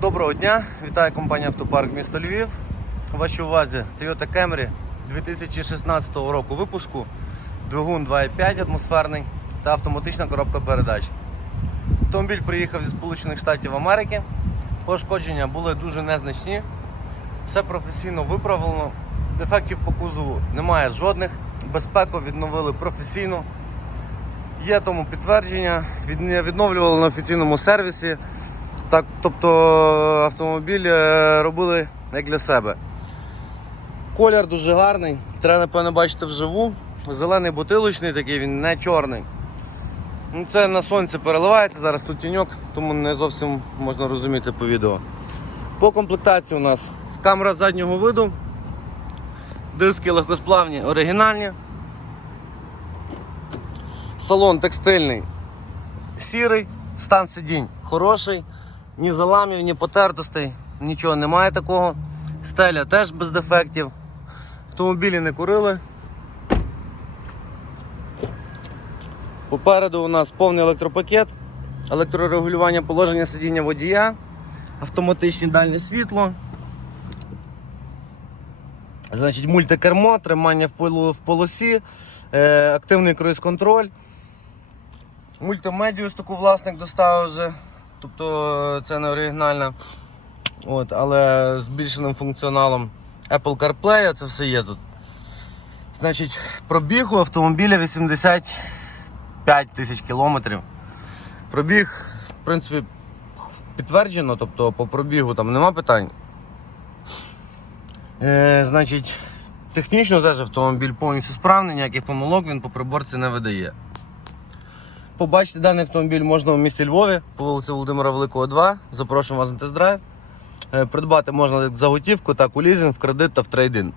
Доброго дня! Вітаю компанія Автопарк місто Львів. У вашій увазі Toyota Camry 2016 року випуску, двигун 2.5 атмосферний та автоматична коробка передач. Автомобіль приїхав зі Сполучених Штатів Америки. Пошкодження були дуже незначні. Все професійно виправлено. Дефектів по кузову немає жодних. Безпеку відновили професійно. Є тому підтвердження. Відновлювали на офіційному сервісі. Так, тобто автомобіль е, робили як для себе. Колір дуже гарний. Треба, напевно, бачити вживу. Зелений бутилочний такий, він не чорний. Ну, Це на сонці переливається, зараз тут тіньок, тому не зовсім можна розуміти по відео. По комплектації у нас камера заднього виду, диски легкосплавні, оригінальні. Салон текстильний, сірий, стан сидінь хороший, ні заламів, ні потертостей, нічого немає такого. Стеля теж без дефектів. Автомобілі не курили. Попереду у нас повний електропакет, електрорегулювання положення сидіння водія, автоматичне дальнє світло. Значить, мультикермо, тримання в полосі, е, активний круїз-контроль. Мультимедію таку власник доставив вже. Тобто е, це не оригінальна. От, але з збільшеним функціоналом Apple CarPlay, це все є тут. Значить, пробіг у автомобіля 85 тисяч кілометрів. Пробіг, в принципі, підтверджено, тобто по пробігу там нема питань. Е, значить, технічно теж автомобіль повністю справний, ніяких помилок він по приборці не видає. Побачити даний автомобіль можна в місті Львові по вулиці Володимира Великого 2. Запрошуємо вас на тест-драйв. Е, Придбати можна як за готівку, так у лізинг, в кредит та в трейдин.